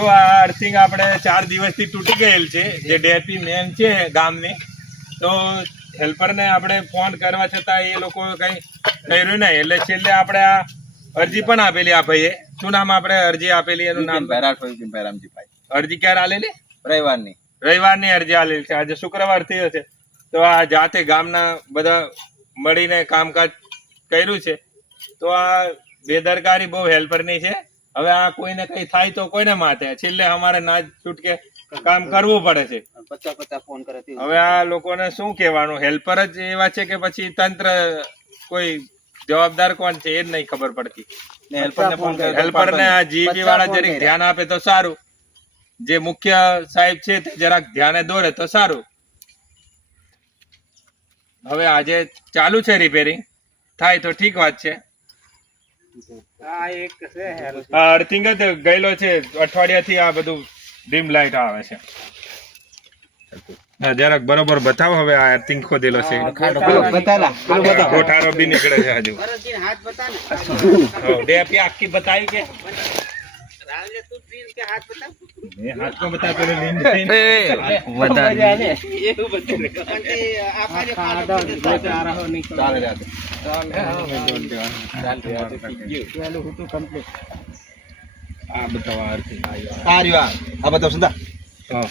જો આ અર્થિંગ આપણે 4 દિવસથી તૂટી ગયેલ છે, જે ડેપી મેન છે ગામની. તો હેલ્પરને આપણે ફોન કરવા છતાં એ લોકો કંઈ કર્યું નહીં. એટલે છેલ્લે આપણે આ અરજી પણ આપેલી. આ ભાઈએ શું નામ આપણે અરજી આપેલી, એનું નામ રામજીભાઈ. અરજી ક્યારે આલેલી? રવિવારની અરજી આલેલી છે. આજે શુક્રવાર થયો છે. તો આ જાતે ગામના બધા મળીને કામકાજ કર્યું છે. તો આ બેદરકારી બહુ હેલ્પરની છે. હવે આ કોઈને કઈ થાય તો કોઈને માથે, છેલ્લે અમારે ના છૂટકે કામ કરવું પડે છે. 50 ફોન કરે. હવે આ લોકોને શું કહેવાનું? હેલ્પર જ એવા છે કે પછી તંત્ર કોઈ જવાબદાર કોણ છે એ જ નહીં ખબર પડતી. હેલ્પરને આ જીબી વાળા જરીક ધ્યાન આપે તો સારું. જે મુખ્ય સાહેબ છે તે જરાક ધ્યાને દોરે તો સારું. હવે આજે ચાલુ છે રિપેરિંગ, થાય તો ઠીક વાત છે. અર્થિંગ જ ગયેલો છે અઠવાડિયાથી. આ બધું ડીમ લાઈટ આવે છે. જરાક બરોબર બતાવો. હવે આ અર્થિંગ ખોદેલો છે, ગોઠારો બી નીકળે છે હજુ. ડેપી આખી બતાવી કે હાથ માં બતાવતો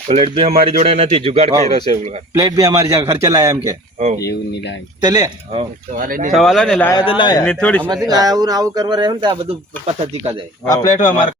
પ્લેટ બી અમારી જોડે નથી, જુગાડ કર્યો છે. પ્લેટ બી અમારી જ્યાં ખર્ચે લાયા એમ કે એવું નહીં લાય ચલે સવાલ ને લાયા તો લાયા થોડી આવું કરવા રહ્યું ને આ બધું પથ્થર ચીકા જાય. આ પ્લેટો અમારે